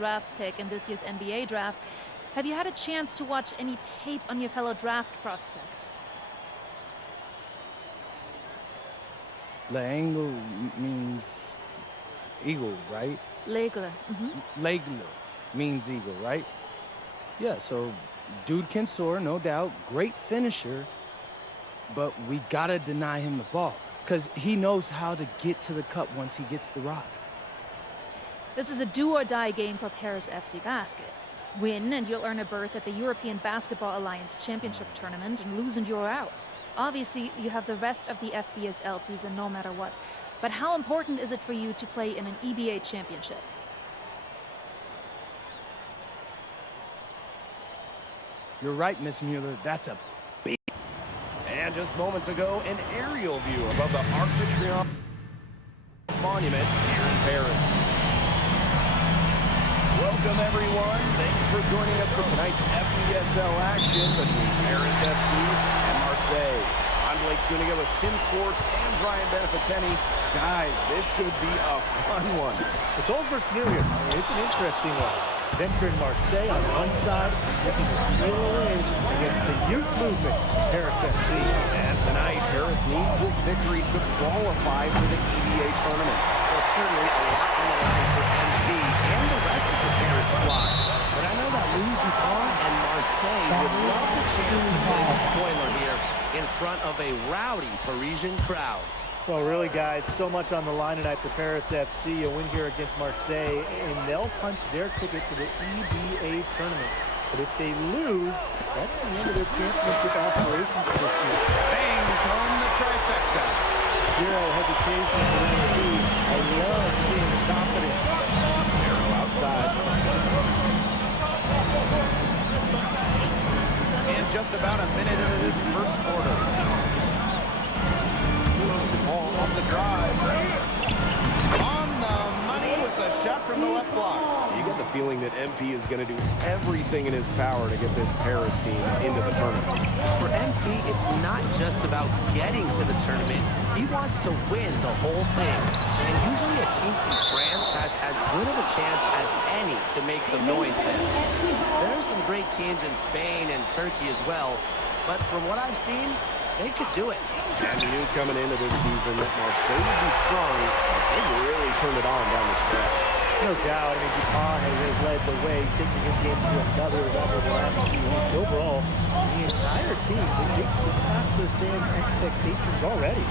draft pick in this year's NBA draft. Have you had a chance to watch any tape on your fellow draft prospect? L'Angle means eagle, right? L'Aigle. L'Aigle means eagle, right? Yeah, so dude can soar, no doubt. Great finisher. But we gotta deny him the ball, because he knows how to get to the cup once he gets the rock. This is a do-or-die game for Paris FC Basket. Win and you'll earn a berth at the European Basketball Alliance Championship Tournament, and lose and you're out. Obviously, you have the rest of the FBSL season no matter what. But how important is it for you to play in an EBA championship? You're right, Miss Mueller. That's a big... And just moments ago, an aerial view above the Arc de Triomphe monument here in Paris. Welcome, everyone. Thanks for joining us for tonight's FBSL action between Paris FC and Marseille. I'm Blake Zuniga with Tim Swartz and Brian Beneficeni. Guys, this should be a fun one. It's old versus new here. It's an interesting one. Veteran Marseille on one side, looking to steal away against the youth movement, Paris FC. And tonight, Paris needs this victory to qualify for the EBA tournament. Well, certainly a lot on the line for MC and the rest of the Paris squad. But I know that Louis Dupont and Marseille would love the chance to play the spoiler here in front of a rowdy Parisian crowd. Well, really, guys, so much on the line tonight for Paris FC. A win here against Marseille, and they'll punch their ticket to the EBA tournament. But if they lose, that's the end of their championship aspirations for this year. Bangs home the trifecta. Zero hesitation for the lead. I love seeing the confidence. Arrow outside. And just about a minute into this first quarter. Ball off the drive. On the money with the shot from the left block. You get the feeling that MP is going to do everything in his power to get this Paris team into the tournament. For MP, it's not just about getting to the tournament. He wants to win the whole thing. And usually a team from France has as good of a chance as any to make some noise there. There are some great teams in Spain and Turkey as well. But from what I've seen, they could do it. And we knew coming into this season that Marseille would be strong. They really turned it on down the stretch. No doubt. I mean, Dupont has led the way, taking his game to another level the last few weeks. Overall, the entire team, they surpassed their fans' expectations already.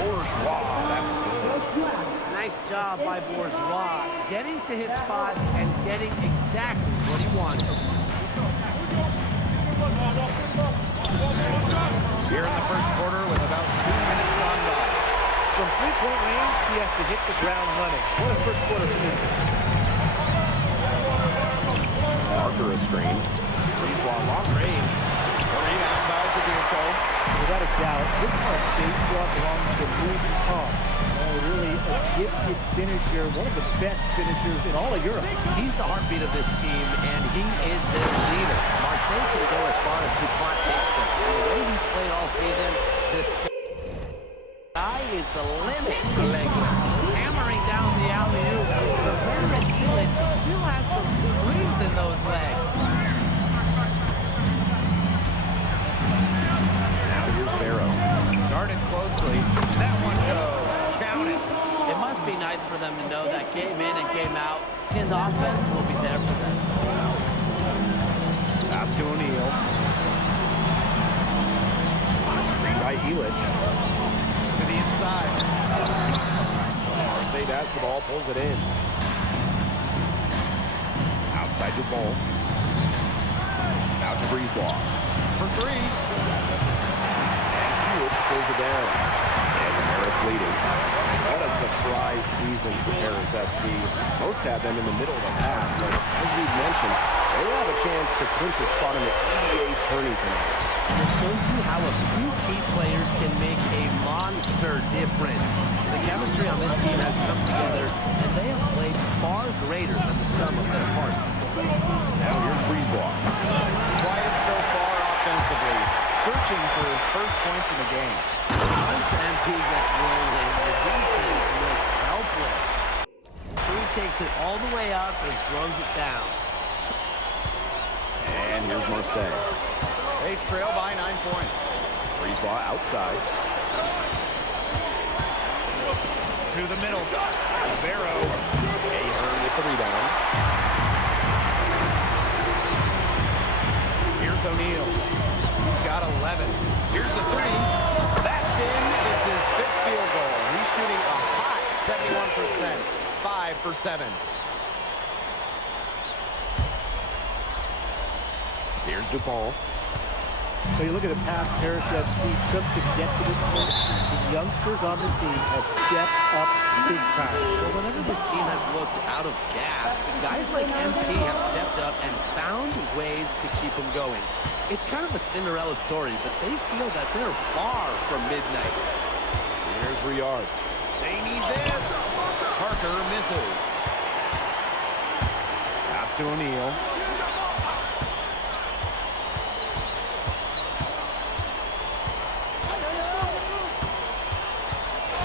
Bourgeois, that's good. Nice job by Bourgeois, getting to his spot and getting exactly what he wanted. Here in the first quarter with about 2 minutes gone by. From three-point range, he has to hit the ground running. What a first quarter for him. Arthur a screen. Brisebois long range. Rebound by Zaguirre. Without a doubt, this Marseille squad belongs to Louis Dupont. Really a gifted finisher, one of the best finishers in all of Europe. He's the heartbeat of this team, and he is their leader. Marseille can go as far as Dupont takes them. And the way he's played all season, this sky is the limit for Legler. Hammering down the alley-oop. The veteran Ilic still has some springs in those legs. Now here's Barrow. Guarded closely. That one goes. Count it. It must be nice for them to know that game in and game out, his offense will be there for them. Pass to O'Neal. Screen by Ilic. To the inside. Marseille basketball pulls it in. Outside Dupont. Out to Brisebois. For three. And Ilic pulls it down. It's Paris leading. What a surprise season for Paris FC. Most had them in the middle of the pack, but as we've mentioned, they have a chance to clinch a spot in the EBA tourney tonight. And it shows you how a few key players can make a monster difference. The chemistry on this team has come together, and they have played far greater than the sum of their parts. Now here's Brisebois. Quiet so far offensively, searching for his first points in the game. Once MP gets rolling, the defense looks helpless. So he takes takes it all the way up and throws it down. And here's Marseille. They trail by 9 points. Breezeball outside. To the middle. Barrow. Ahern with the rebound. Here's O'Neal. He's got 11. Here's the three. That's in. It's his 5th field goal. He's shooting a hot 71%. 5 for 7. Here's DuPont. So you look at the path Paris FC took to get to this point. The youngsters on the team have stepped up big time. So whenever this team has looked out of gas, guys like MP have stepped up and found ways to keep them going. It's kind of a Cinderella story, but they feel that they're far from midnight. Here's Riard. They need this. Parker misses. Pass to O'Neal.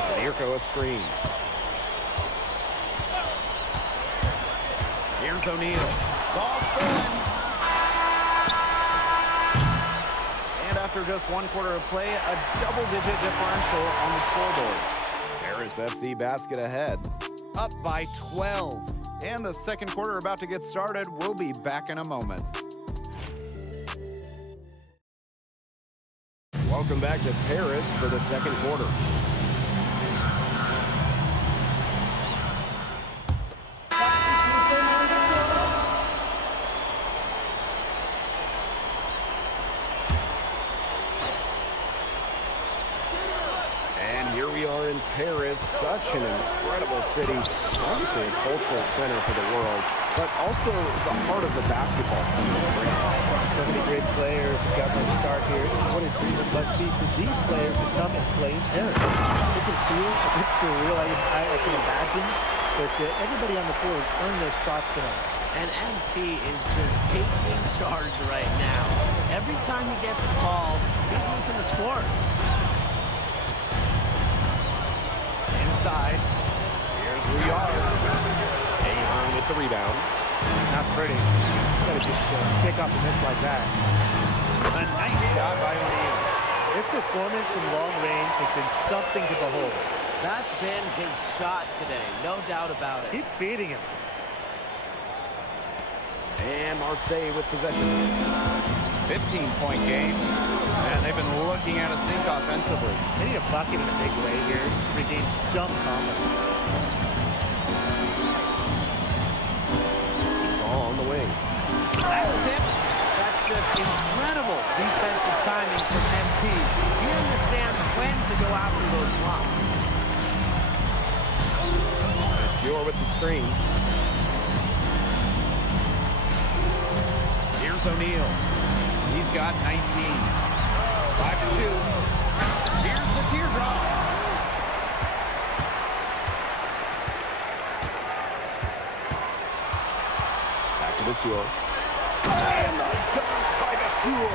Zanirko a screen. Here's O'Neal. Ball stolen. And after just 1 quarter of play, a double-digit differential on the scoreboard. Paris FC basket ahead. Up by 12. And the second quarter about to get started. We'll be back in a moment. Welcome back to Paris for the second quarter. And here we are in Paris, such an incredible city, obviously a cultural center for the world, but also the heart of the basketball scene of France. So many great players have gotten their start here. What a dream it must be for these players to come and play in Paris. It can feel a bit surreal, I can imagine, but everybody on the floor has earned their spots tonight. And MP is just taking charge right now. Every time he gets the ball, he's looking to score. Inside. Here's Riard. Ahern with the rebound. Not pretty. Gotta just kick off a miss like that. A nice shot by O'Neal. His performance from long range has been something to behold. That's been his shot today, no doubt about it. Keep feeding him. And Marseille with possession. 15-point game. And they've been looking at a sink offensively. They need a bucket in a big way here to regain some confidence. Ball on the wing. That's tipped. That's just incredible defensive timing from MP. He understands when to go after those blocks. Monsieur with the screen. Here's O'Neal. He's got 19. 5-2. Here's the teardrop. Back to Monsieur. And the dunk by Monsieur.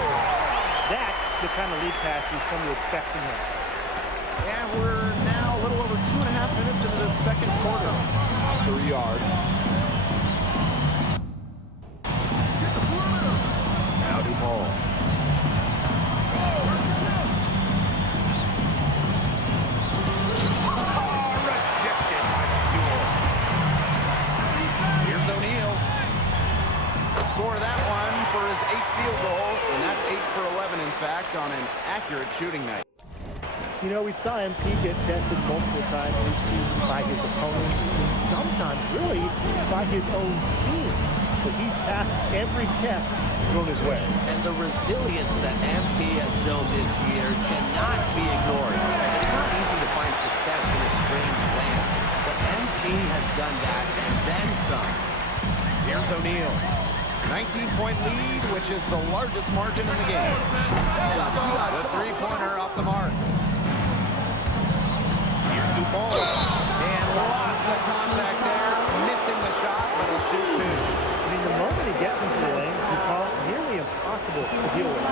That's the kind of lead pass we've come to expect from him. And we're now a little over 2.5 minutes into the second quarter. Pass to Riard. Now DuPont. Rejected by Monsieur. Here's O'Neal. Score that one for his 8th field goal, and that's 8 for 11, in fact, on an accurate shooting night. You know, we saw MP get tested multiple times this season by his opponents, and sometimes really by his own team. But he's passed every test thrown his way. And the resilience that MP has shown this year cannot be ignored. It's not easy to find success in a strange land, but MP has done that and then some. Here's O'Neal. 19-point lead, which is the largest margin in the game. The three-pointer off the mark. Here's DuPont. And lots of contact there. Missing the shot, but he'll shoot two. I mean, the moment he gets into the lane, DuPont nearly impossible to deal with.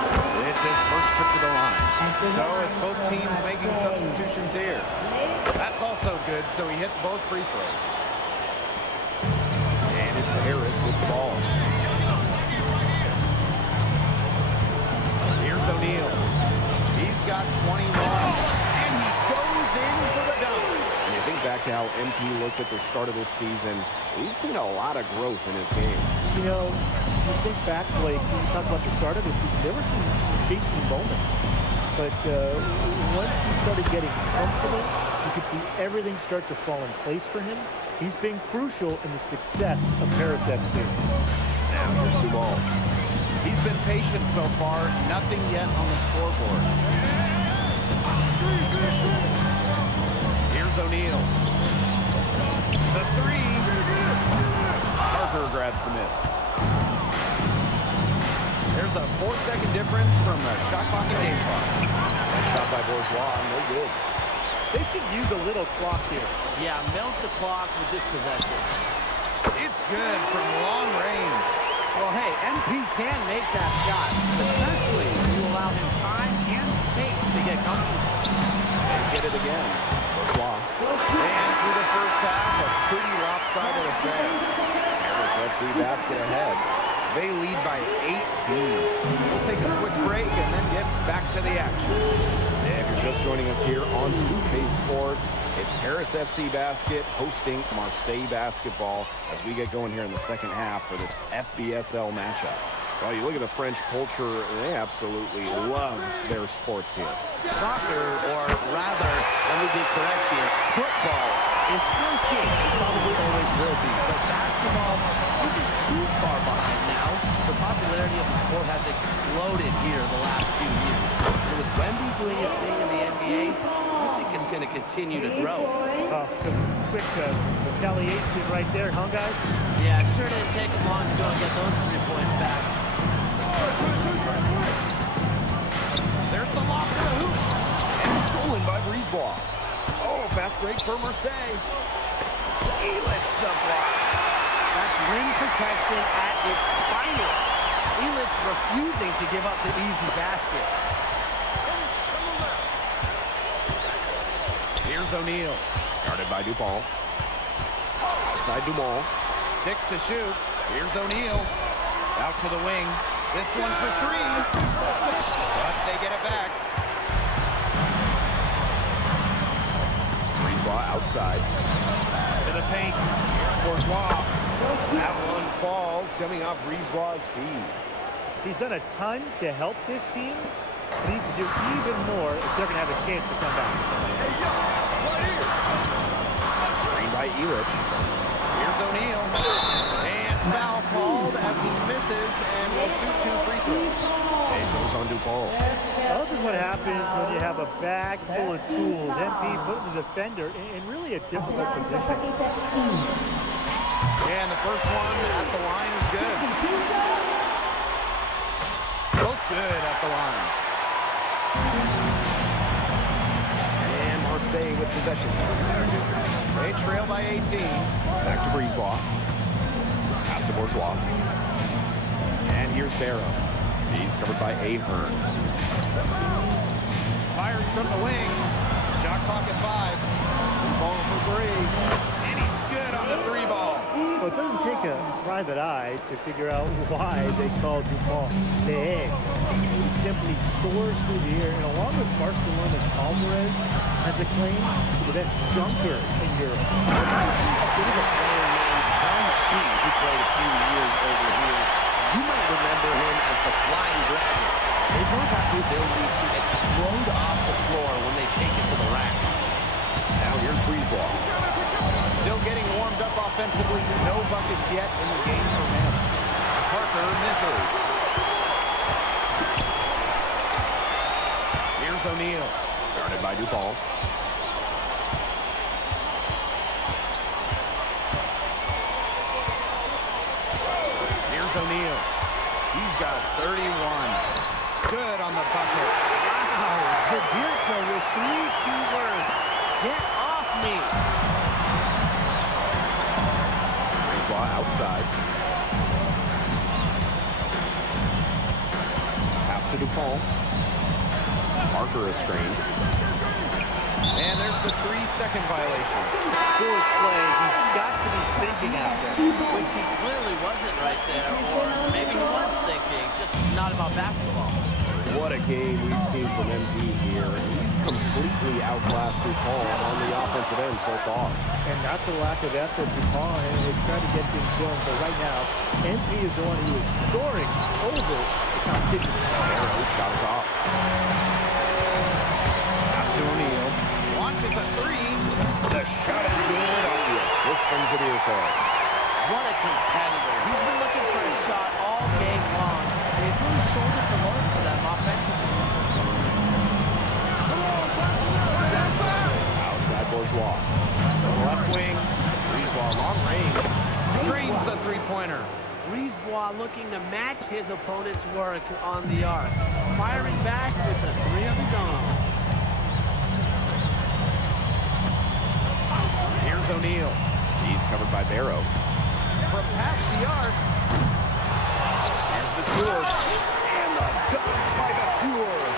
It's his first trip to the line. So it's both teams making substitutions here. That's also good, so he hits both free throws. back to how MP looked at the start of this season, we've seen a lot of growth in his game. You know, you think back, Blake, when you talk about the start of the season, there were some shaky moments. But once he started getting comfortable, you could see everything start to fall in place for him. He's been crucial in the success of Paris FC. Now here's Duval. He's been patient so far. Nothing yet on the scoreboard. Here's O'Neal. The three. Parker grabs the miss. There's a 4-second difference from the shot clock and game clock. That shot by Bourgeois, no good. They should use a little clock here. Yeah, milk the clock with this possession. It's good from long range. Well, hey, MP can make that shot, especially if you allow him time and space to get comfortable. And get it again. Bourgeois. And through the first half, a pretty lopsided affair. Paris FC basket ahead. They lead by 18. We'll take a quick break and then get back to the action. If you're just joining us here on 2K Sports, it's Paris FC Basket hosting Marseille Basketball as we get going here in the second half for this FBSL matchup. Well, you look at the French culture, they absolutely love their sports here. Soccer, or rather, let me be correct here, football is still king and probably always will be. But basketball isn't too far behind now. The popularity of the sport has exploded here the last few years. And with Wemby doing his thing in the NBA, I think it's going to continue to grow. Some quick retaliation right there, huh, guys? Yeah, it sure didn't take him long to go and get those 3 points back. There's the lob to the hoop. And stolen by Brisebois. Oh, fast break for Marseille. Elitch the block. That's rim protection at its finest. Elitch refusing to give up the easy basket. Here's O'Neal. Guarded by Dupont. Outside Dumont. 6 to shoot. Here's O'Neal. Out to the wing. This one for 3. But they get it back. Brisebois outside. To the paint. Here's Bourgeois. That one falls, coming off Brisebois' feet. He's done a ton to help this team. He needs to do even more if they're going to have a chance to come back. Screen by Elitch. Here's O'Neal. And foul called as he misses and will shoot 2 free throws. And goes on Dupont. Well, this is what happens when you have a bag full of tools. MP putting the defender in really a difficult position. And the first one at the line is good. Both good at the line. And Marseille with possession. They trail by 18. Back to Brisebois. Pass to Bourgeois. And here's Barrow. He's covered by Ahern. Fires from the wing. Shot clock at 5. Ball for 3. And he's good on the 3 ball. Well, it doesn't take a private eye to figure out why they call Dupont the egg. He simply soars through the air, and along with Barcelona's Alvarez, has a claim to the best dunker in Europe. Reminds me a bit of a player named Han Chi, who played a few years over here. You might remember him as the Flying Dragon. They both have the ability to explode off the floor when they take it to the rack. Now here's Brisebois. Still getting warmed up offensively. No buckets yet in the game for him. Parker misses. Here's O'Neal. Guarded by Dupont. Here's O'Neal. He's got 31. Good on the bucket. Wow, Zabirka with 3 key words. Get off me. Brisebois outside. Pass to Dupont. Parker is screened. And there's the 3-second violation. Foolish play. He's got to be thinking out there. Which he clearly wasn't right there, or maybe he was thinking, just not about basketball. What a game we've seen from MP here. He's completely outclassed DuPont on the offensive end so far. And not the lack of effort, DuPont has tried to get things going, but right now, MP is the one who is soaring over the competition. Barrow shot is off. Pass to O'Neal. Launches a three. The shot is good on the assist from Zadirko. What a competitor. He's been looking for a shot all game long. And he's really shouldered the load for them offensively. Outside Bourgeois. Left wing. Brisebois long range. Drains the three-pointer. Brisebois looking to match his opponent's work on the arc. Firing back with the three of his own. Here's O'Neal. He's covered by Barrow. From past the arc. Here's the Stewart. And the dunk by the Stewart.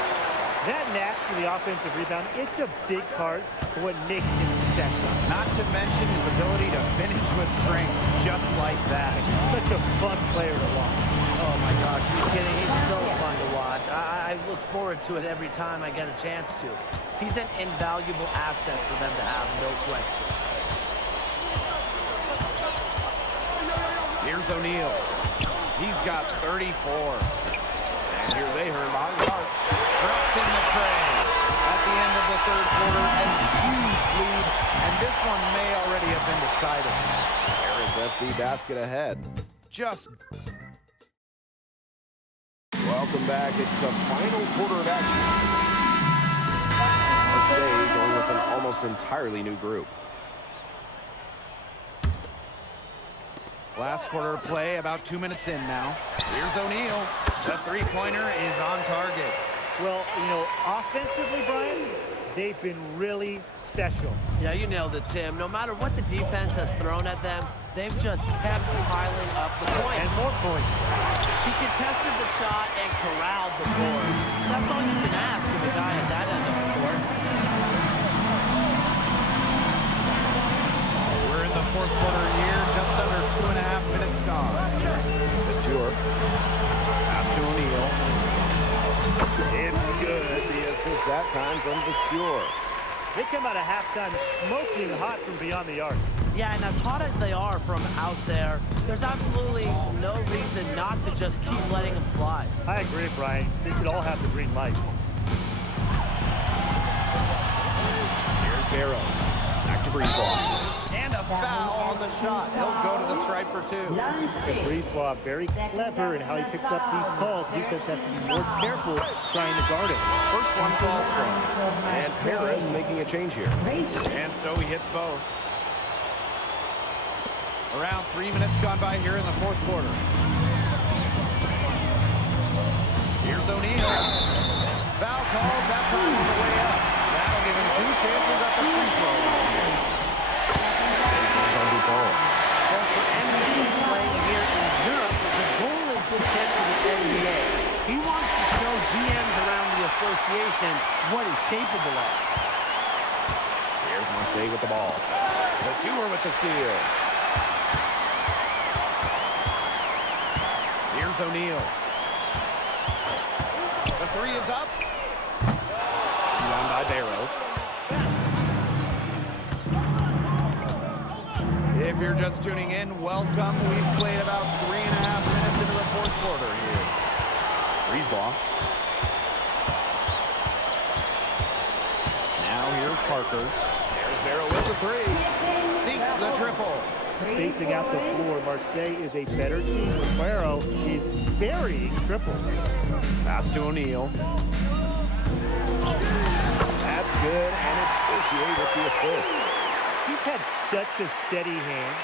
That knack for the offensive rebound, it's a big part of what makes him special. Not to mention his ability to finish with strength, just like that. He's such a fun player to watch. Oh my gosh, are you kidding? He's so fun to watch. I look forward to it every time I get a chance to. He's an invaluable asset for them to have, no question. Here's O'Neal. He's got 34. And here's Ahern behind the arc. Drops in the tray. At the end of the third quarter, a huge lead, and this one may already have been decided. Paris FC basket ahead. Just Welcome back. It's the final quarter of action. Marseille going with an almost entirely new group. last quarter of play, about 2 minutes in now. Here's O'Neal. The three-pointer is on target. Well, you know, offensively, Brian, they've been really special. Yeah, you nailed it, Tim. No matter what the defense has thrown at them, they've just kept piling up the points. And more points. He contested the shot and corralled the board. That's all you can ask of a guy at that end of the court. We're in the fourth quarter here, just under 2.5 minutes gone. Monsieur. Pass to O'Neal. It's good. The assist that time from Monsieur. They come out of halftime smoking hot from beyond the arc. Yeah, and as hot as they are from out there, there's absolutely no reason not to just keep letting them fly. I agree, Brian. They should all have the green light. Here's Barrow. Back to Brisebois. And a foul on the shot. He'll go to the stripe for two. Brisebois very clever in how he picks up these calls. Defense has to be more careful trying to guard it. First one falls for him. And Paris making a change here. And so he hits both. Around 3 minutes gone by here in the fourth quarter. Here's O'Neal. Foul called, that time on the way up. That'll give him 2 chances at the free throw line. Well, for MVP playing here in Europe, the goal is to get to the NBA. He wants to show GMs around the association what he's capable of. Here's Marseille with the ball. The Sewer with the steal. Here's O'Neal. The three is up. Rebound by Barrow. If you're just tuning in, welcome. We've played about 3.5 minutes into the fourth quarter here. Brisebois. Now here's Parker. There's Barrow with the three. Seeks the triple. Spacing out the floor, Marseille is a better team. Barrow is burying triples. Pass to O'Neal. That's good, and it's Gauthier with the assist. He's had such a steady hand.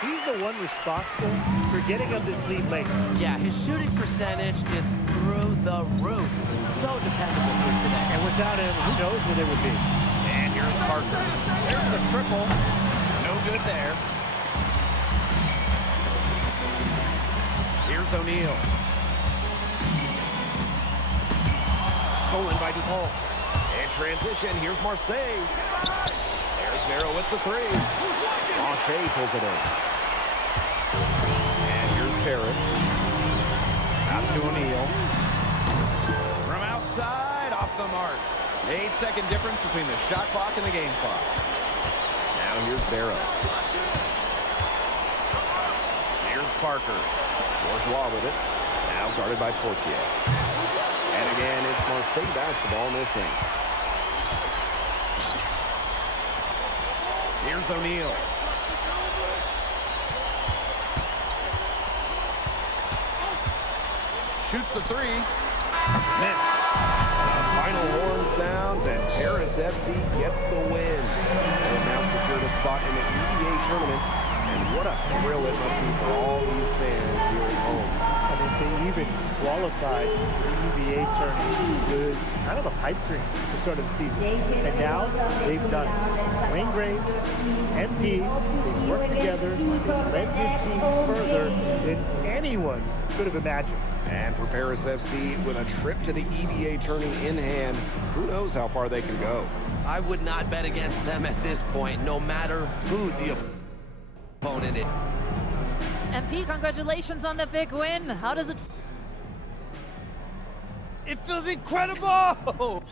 He's the one responsible for getting them this lead late. Yeah, his shooting percentage is through the roof. So dependable here today. And without him, who knows where they would be. And here's Parker. There's the triple. No good there. Here's O'Neal. Stolen by DuPont. And transition, here's Marseille. There's Barrow with the three. Marseille pulls it in. And here's Paris. Pass to O'Neal. From inside, off the mark. 8-second difference between the shot clock and the game clock. Now here's Barrow. Here's Parker. Bourgeois with it. Now guarded by Portier. And again, it's Marseille basketball missing. Here's O'Neal. Shoots the three. Miss. Final horn sounds, and Paris FC gets the win. They've now secured a spot in the EBA tournament, and what a thrill it must be for all these fans here at home. I mean, to even qualify for the EBA tournament was kind of a pipe dream at the start of the season. And now they've done it. Wayne Graves, MP, they've worked together, they've led this team further than anyone could have imagined. And for Paris FC, with a trip to the EBA tourney in hand, who knows how far they can go. I would not bet against them at this point, no matter who the opponent is. MP, congratulations on the big win. How does it... It feels incredible!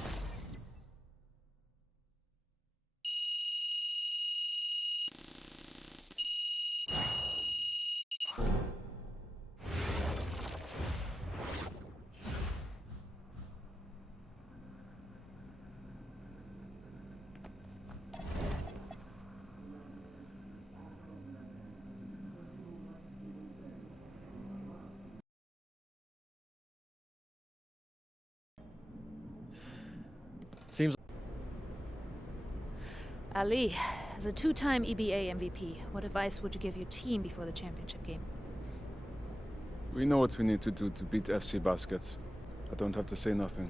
Seems Ali, as a two-time EBA MVP, what advice would you give your team before the championship game? We know what we need to do to beat FC Baskets. I don't have to say nothing.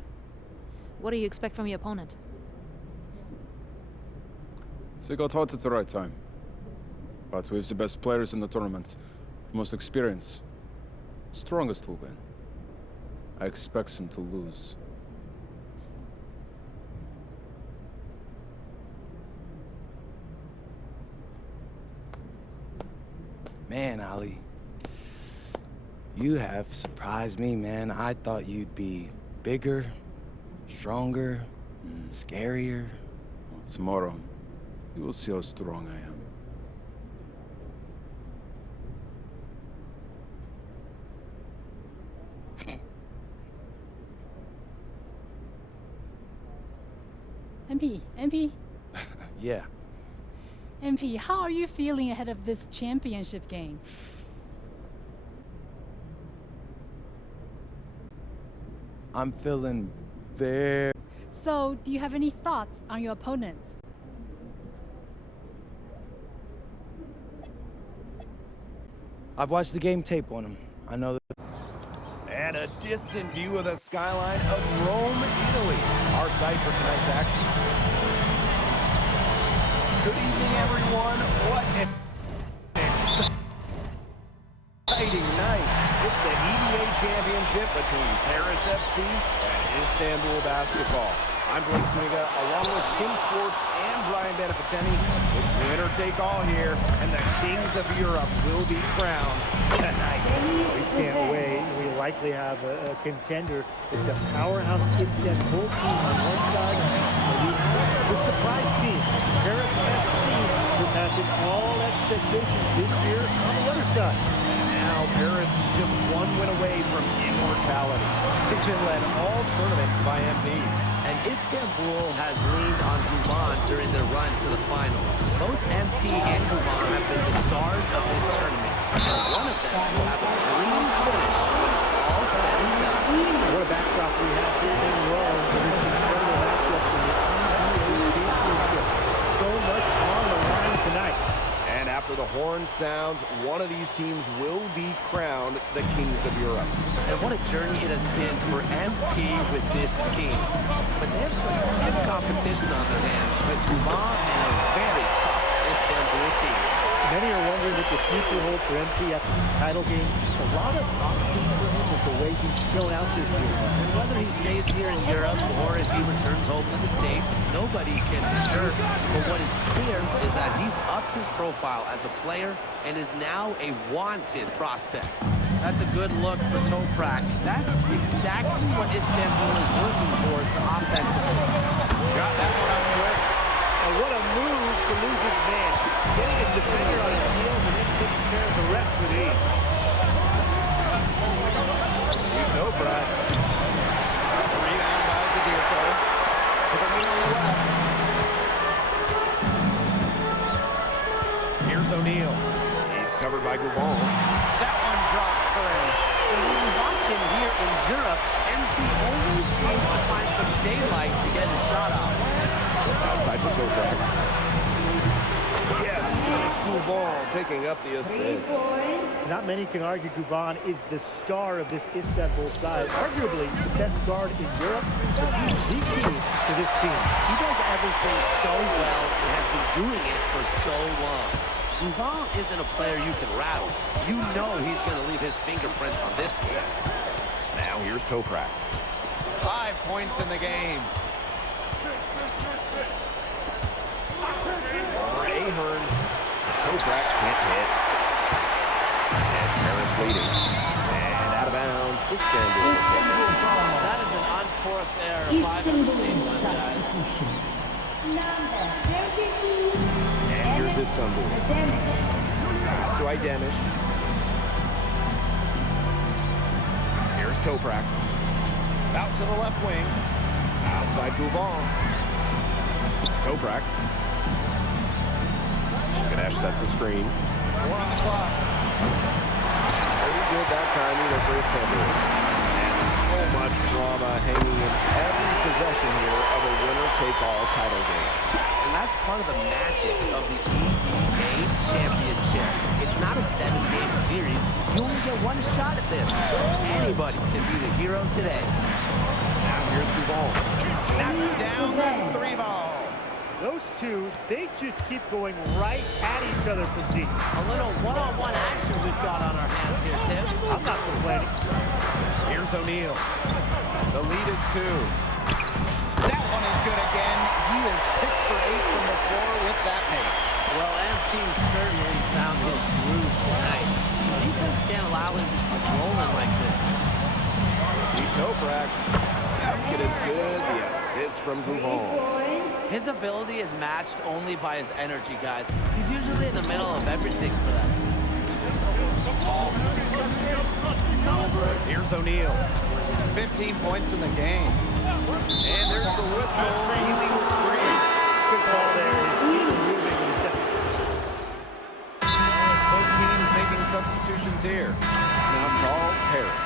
What do you expect from your opponent? They got hot at the right time. But we have the best players in the tournament, the most experience. Strongest will win. I expect them to lose. Man, Ali, you have surprised me, man. I thought you'd be bigger, stronger, scarier. Well, tomorrow, you will see how strong I am. MP, Yeah. MP, how are you feeling ahead of this championship game? I'm feeling very... So, do you have any thoughts on your opponents? I've watched the game tape on him. I know that... And a distant view of the skyline of Rome, Italy. Our site for tonight's action. Good evening, everyone. What an exciting night. It's the EBA championship between Paris FC and Istanbul basketball. I'm Blake Zuniga, along with Tim Swartz and Brian Beneficeni. It's winner take all here, and the kings of Europe will be crowned tonight. We can't wait. We likely have a contender with the powerhouse Istanbul team on one side, and we have the surprise team, Paris FC, surpassing all expectations this year on the other side. Now Paris is just one win away from immortality. They've been led all tournament by MP. And Istanbul has leaned on Guvan during their run to the finals. Both MP and Guvan have been the stars of this tournament. And one of them will have a green finish when it's all said and done. What a backdrop we have here in Rome for this incredible matchup in the EBA championship. So much on the line tonight. And after the horn sounds, one of these teams will be crowned the kings of Europe. And what a journey it has been for MP with this team. But they have some stiff competition on their hands with Guvan and a very tough Istanbul team. Many are wondering what the future holds for MP after this title game. A lot of options for him with the way he's shown out this year. And whether he stays here in Europe or if he returns home to the States, nobody can be sure. But what is clear is that he's upped his profile as a player and is now a wanted prospect. That's a good look for Toprak. That's exactly what Istanbul is working towards offensively. Got that one up quick. And what a move to lose his man. Getting a defender on his heels and then taking care of the rest with ease. Toprak. Rebound by Zadirko. To the wing on the left. Here's O'Neal. He's covered by Gouval. That one drops for him. And when you watch him here in Europe, MP always seems to find some daylight to get his shot off. Outside for Toprak. Yes, it's Gouval picking up the assist. Not many can argue Guvan is the star of this Istanbul side. Arguably the best guard in Europe, but he's the key to this team. He does everything so well and has been doing it for so long. Gouval isn't a player you can rattle. You know he's going to leave his fingerprints on this game. Now here's Toprak. 5 points in the game. Ahern. Toprak can't hit. And Paris leading. And out of bounds. Istanbul. That is an unforced error if I've ever seen one, guys. And here's Istanbul. Pass to Aydemir. Here's Toprak. Out to the left wing. Outside Gouval. Toprak. Ganesh sets the screen. 4 on the clock. Very good that time either for Istanbul. And so much drama hanging in every possession here of a winner-take-all title game. And that's part of the magic of the EBA Championship. It's not a 7-game series. You only get one shot at this. Anybody can be the hero today. Now here's Gouval. Knocks down the 3-ball. Those two, they just keep going right at each other from deep. A little one-on-one action we've got on our hands here, Tim. I'm not complaining. Here's O'Neal. The lead is 2. That one is good again. He is 6 for 8 from the floor with that make. Well, MP certainly found his groove tonight. The defense can't allow him to keep rolling like this. Toprak. Basket is good. The assist from Gouval. His ability is matched only by his energy, guys. He's usually in the middle of everything for them. Here's O'Neal. 15 points in the game. And there's the whistle. Illegal screen. Good call there. He's moving with his second. Both teams making substitutions here. Now call Paris.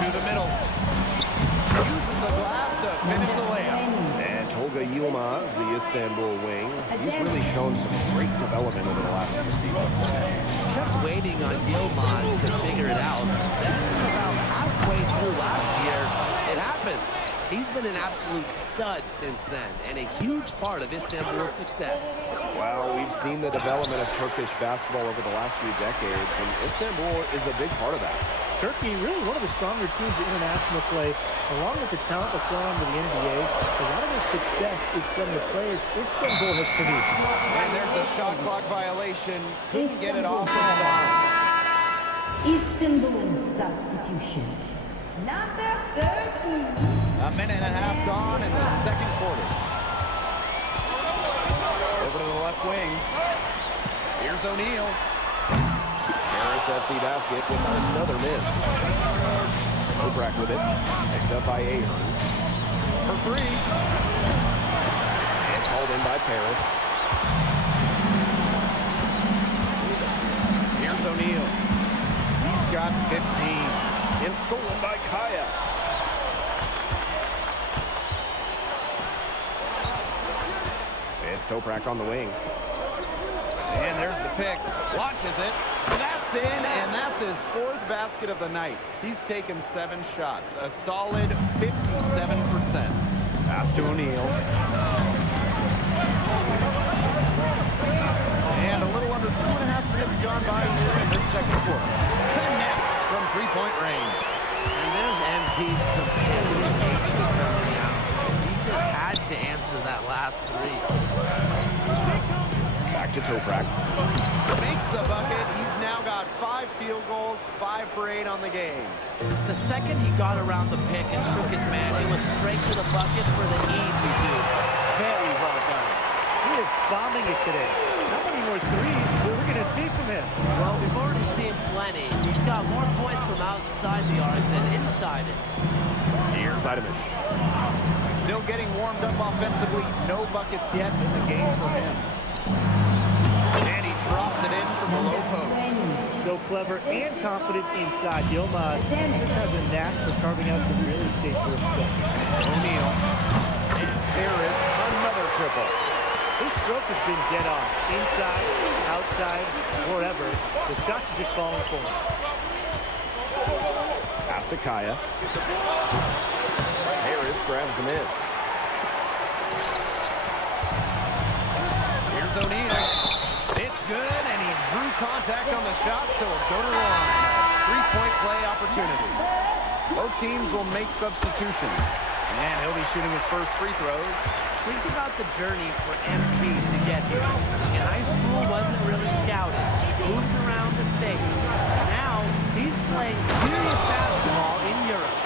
To the middle. Uses the glass to finish the layup. And Tolga Yilmaz, the Istanbul wing, he's really shown some great development over the last few seasons. Kept waiting on Yilmaz to figure it out. Then about halfway through last year, it happened. He's been an absolute stud since then, and a huge part of Istanbul's success. Well, we've seen the development of Turkish basketball over the last few decades, and Istanbul is a big part of that. Turkey, really one of the stronger teams in international play, along with the talent that's gone on to the NBA. A lot of their success is from the players Istanbul has produced. And there's the shot clock violation. Couldn't get it off in time. Istanbul substitution. Number 13. A minute and a half gone in the second quarter. Over to the left wing. Here's O'Neal. Paris FC basket with another miss. Toprak with it. Picked up by Ahern. For 3. It's hauled in by Paris. Here's O'Neal. He's got 15. And stolen by Kaya. It's Toprak on the wing. And there's the pick. Launches it. That's in, and that's his 4th basket of the night. He's taken 7 shots. A solid 57%. Pass to O'Neal. And a little under 2.5 minutes gone by here in this second quarter. Connects from 3-point range. And there's MP's competitive nature coming out. He just had to answer three. Back to Toprak. Makes the bucket. He's now got 5 field goals, 5 for 8 on the game. The second he got around the pick and shook his man, he went straight to the bucket for the easy deuce. Very well done. He is bombing it today. How many more threes are we going to see from him? Well, we've already seen plenty. He's got more points from outside the arc than inside it. Here's Idamish. Still getting warmed up offensively. No buckets yet in the game for him. And he drops it in from the low post. So clever and confident inside. Yilmaz just has a knack for carving out some real estate for himself. O'Neal. And Harris, another triple. His stroke has been dead on. Inside, outside, wherever. The shots are just falling for him. Pass to Kaya. Harris grabs the miss. Here's O'Neal. It's good, and he drew contact on the shot, so it'll go to the line. 3-point play opportunity. Both teams will make substitutions. And he'll be shooting his first free throws. Think about the journey for MP to get here. In high school, wasn't really scouted. Moved around the States. Now, he's playing serious basketball in Europe.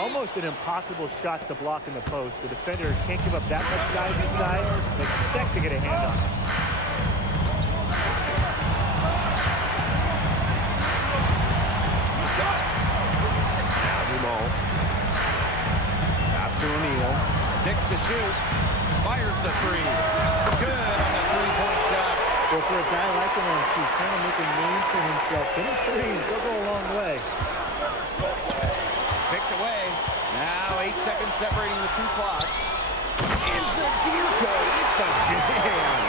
Almost an impossible shot to block in the post. The defender can't give up that much size inside and expect to get a hand on it. Now Dumont. Pass to O'Neal. 6 to shoot. Fires the 3. Good on the 3-point shot. Well, for a guy like him, he's trying to make a name for himself. Hitting threes, they'll go a long way. Picked away. Now 8 seconds separating the 2 clocks. It's the Dirko with the jam.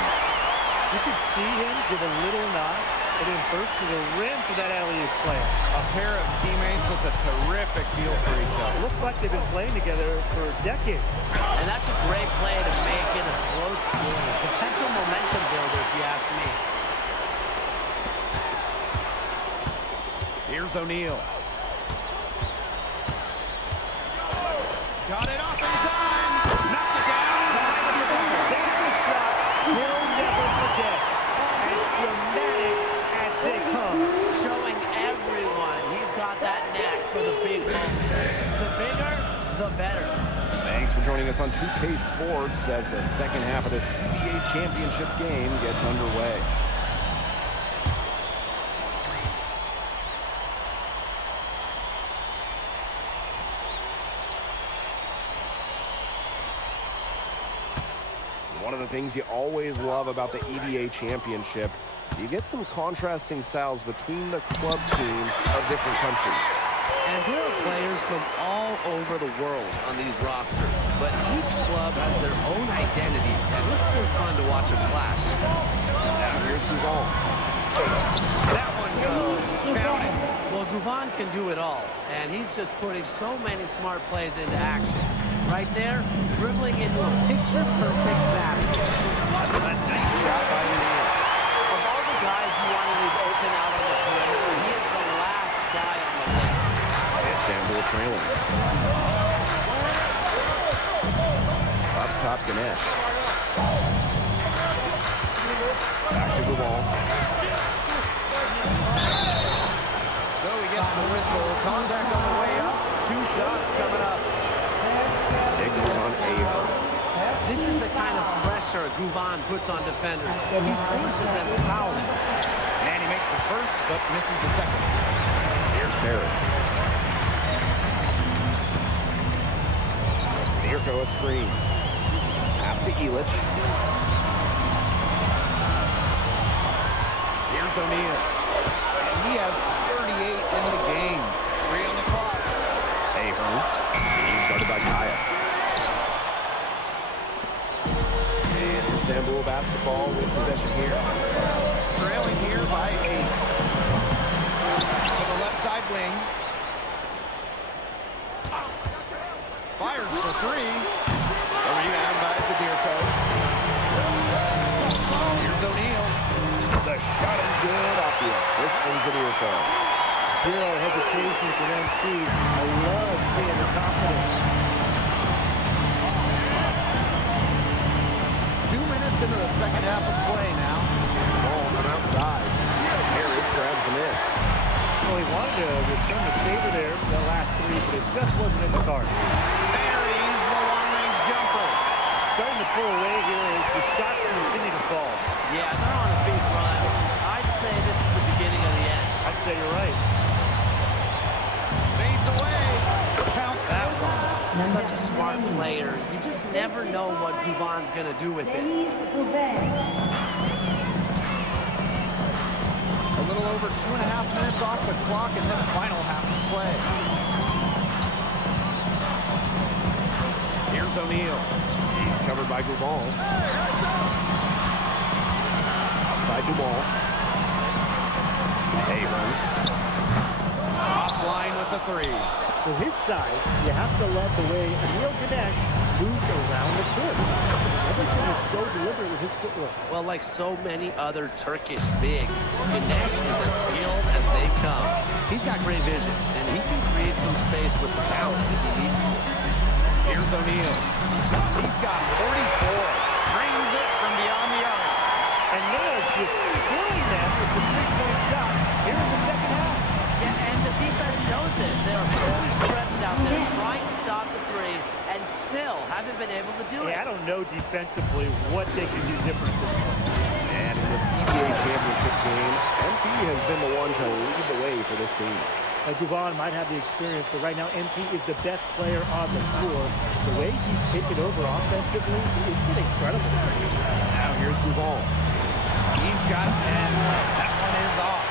You could see him give a little nod and then burst to the rim for that alley-oop slam. A pair of teammates with a terrific feel for each other. Looks like they've been playing together for decades. And that's a great play to make it a close game. Potential momentum builder, if you ask me. Here's O'Neal. Got it off in time. Knocked it down. That's a shot he'll never forget. As dramatic as they come. Showing everyone he's got that knack for the big moments. The bigger, the better. Thanks for joining us on 2K Sports as the second half of this NBA championship game gets underway. One of the things you always love about the EBA championship, you get some contrasting styles between the club teams of different countries. And there are players from all over the world on these rosters, but each club has their own identity, and it's been fun to watch them clash. Now here's Duval. That one goes. Count it. Well, Guvan can do it all, and he's just putting so many smart plays into action. Right there, dribbling into a picture-perfect basket. A nice shot by O'Neal. Of all the guys you want to leave open out on the perimeter, he is the last guy on the list. Istanbul trailing. Up top, Ganesh. Back to Duval. So he gets the whistle. Contact on the way up. 2 shots coming up. It goes on Ayo. This is the kind of pressure Guvan puts on defenders. He forces them to foul him. And he makes the first, but misses the second. Here's Paris. Dirko a screen. Pass to Elich. Here's O'Neal. And he has 38 in the game. 3 on the clock. Ahern. He's guarded by Kaya. And Istanbul basketball with possession here. Trailing here by 8. To the left side wing. Fires for 3. A rebound by Zadirko. Here's O'Neal. The shot is good off the assist from Zadirko. Zero hesitation for MP. I love seeing the confidence. into the second half of play now. Ball from outside. Harris grabs the miss. Well, he wanted to return the favor there for the last three, but it just wasn't in the cards. Buries the long-range jumper. Starting to pull away here as the shots continue to fall. Yeah, they're on a big run. I'd say this is the beginning of the end. I'd say you're right. Fades away. Count that one. Such a smart player. You just never know what Gouvin's going to do with it. A little over 2.5 minutes off the clock in this final half of play. Here's O'Neal. He's covered by Gouval. Outside Duval. Abrams. Offline with the three. With his size, you have to love the way Emil Ganesh moves around the court. Everything is so deliberate with his footwork. Well, like so many other Turkish bigs, Ganesh is as skilled as they come. He's got great vision, and he can create some space with the bounce if he needs to. Here's O'Neal. He's got 44. Brings it from beyond the arc. And they're just killing them with the three-point shot here in the second half. Yeah, and the defense knows it. They're fully stretched out there trying to stop the three and still haven't been able to do it. I don't know defensively what they can do different at this point. And in this EBA championship game, MP has been the one to lead the way for this team. Gouvan might have the experience, but right now MP is the best player on the floor. The way he's taken over offensively, it's been incredible. Now here's Gouval. He's got 10. That one is off.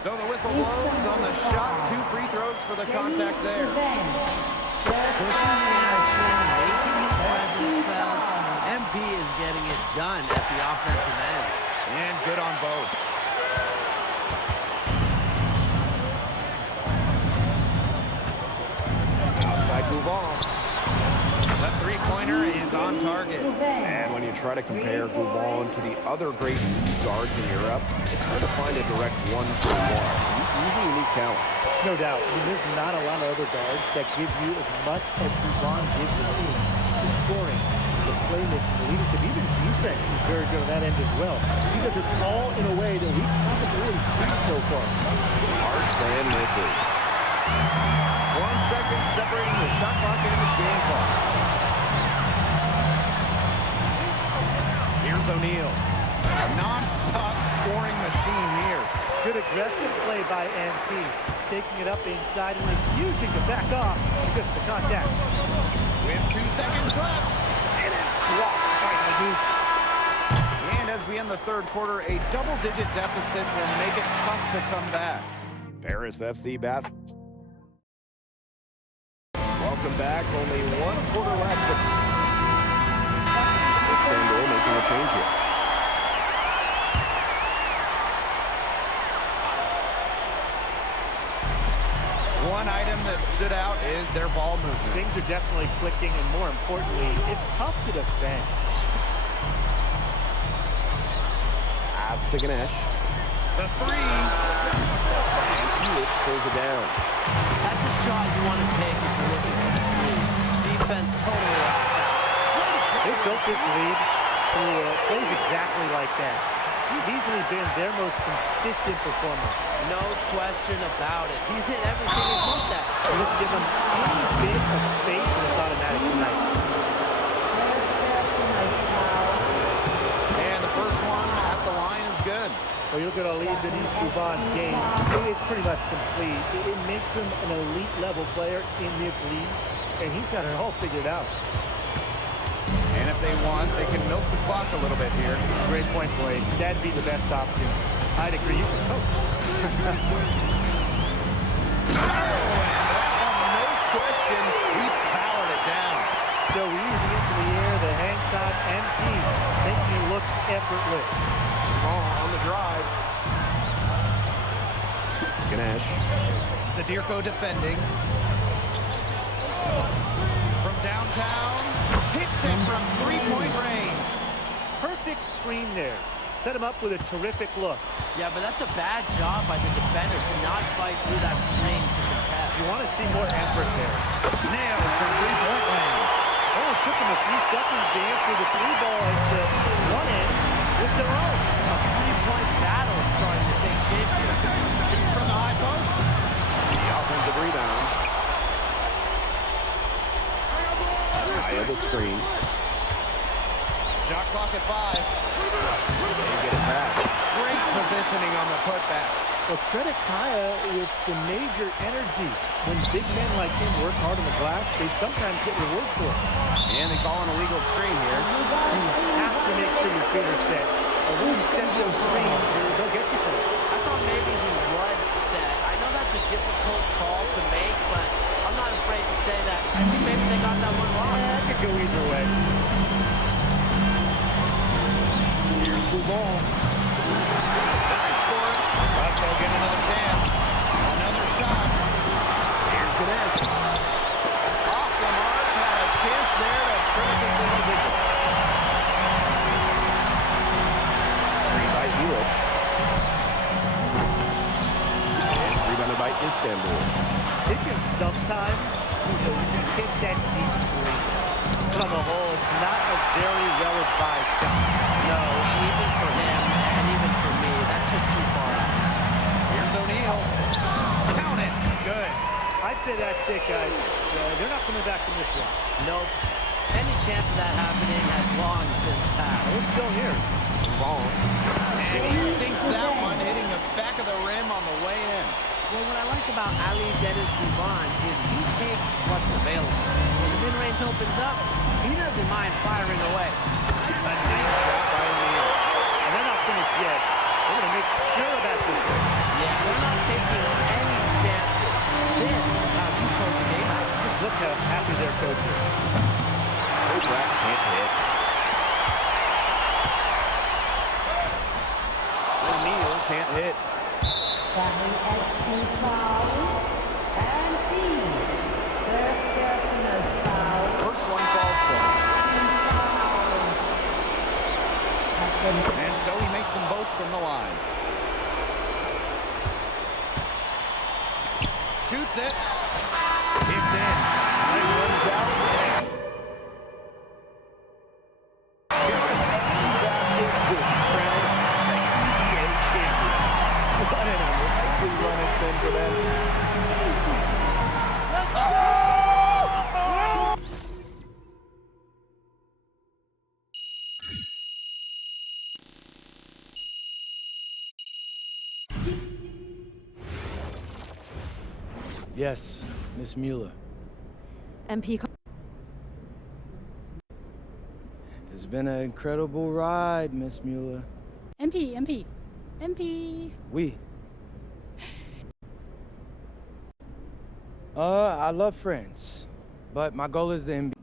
So the whistle blows on the shot. 2 free throws for the contact there. Pushing the action, making his presence felt. MP is getting it done at the offensive end. And good on both. Outside Gouval. The three-pointer is on target. And when you try to compare Gouval to the other great guards in Europe, it's hard to find a direct one-for-one. He's a unique talent. No doubt. I mean, there's not a lot of other guards that give you as much as Gouvan gives the team. The scoring, the playmaking, the leadership, even defense is very good on that end as well. He does it all in a way that we haven't really seen so far. Arslan misses. 1 second separating the shot clock and the game clock. Here's O'Neal. A non-stop scoring machine here. Good aggressive play by MP. Taking it up inside and refusing to back off just the contact. With 2 seconds left. And it's blocked by Hadouk. And as we end the third quarter, a double-digit deficit will make it tough to come back. Paris FC basketball. Welcome back. Only 1 quarter left. Istanbul making a change here. One item that stood out is their ball movement. Things are definitely clicking, and more importantly, it's tough to defend. Pass to Ganesh. The three. And Hewitt pulls it down. That's a shot you want to take if you're looking for the three. Defense totally off balance. They built this lead through plays exactly like that. He's easily been their most consistent performer. No question about it. He's hit everything he's looked at. Just give him any bit of space and it's automatic tonight. And the first one at the line is good. Well, you look at Ali Denise Gouvan's game, it's pretty much complete. It makes him an elite level player in this league, and he's got it all figured out. And if they want, they can milk the clock a little bit here. Great point, Blake. That'd be the best option. I'd agree. You should coach. No question, he powered it down. So easy into the air, the hang time, MP, making it look effortless. On the drive. Ganesh. Zadirko defending. From downtown, hits it from three-point range. Perfect screen there. Set him up with a terrific look. Yeah, but that's a bad job by the defender to not fight through that screen to contest. You want to see more effort there. Nailed from three-point range. Oh, it took him Kaya the screen. Shot clock at 5. They get it back. Great positioning on the putback. Well, credit Kaya with some major energy. When big men like him work hard on the glass, they sometimes get rewarded for it. And they call an illegal screen here. You have to make sure your feet are set. Or when you set those screens, they'll get you for it. I thought maybe he was set. I know that's a difficult call to make, but I'm not afraid to say that. I think maybe they got that one wrong. That could go either way. Here's the ball. Nice for it. But they'll get another chance. Another shot. Here's Ganesh. Off the mark. Had a chance there to trim the single digits. Screen by Hewitt. It's rebounded by Istanbul. It can sometimes, you can hit that deep three. But on the whole, it's not a very well-advised shot. No, even for him and even for me, that's just too far out. Here's O'Neal. Count it. Good. I'd say that's it, guys. They're not coming back from this one. Nope. Any chance of that happening has long since passed. We're still here. Ball. And he sinks that one, hitting the back of the rim on the way in. Well, what I like about Ali Dennis Duvan is he takes what's available. When the mid-range opens up, he doesn't mind firing away. A nice shot by O'Neal. And they're not finished yet. They're going to make sure of that this one. Yeah, they're not taking any chances. This is how you close a game out. Just look how happy their coach is. Kozrak can't hit. O'Neal can't hit. WSP foul. And B. First personal foul. First one falls twice. And so he makes them both from the line. Shoots it. It's in. It runs out. What an unlikely run it's been for them. Yes, Miss Mueller. MP. It's been an incredible ride, Miss Mueller. MP. We. I love France, but my goal is the NBA.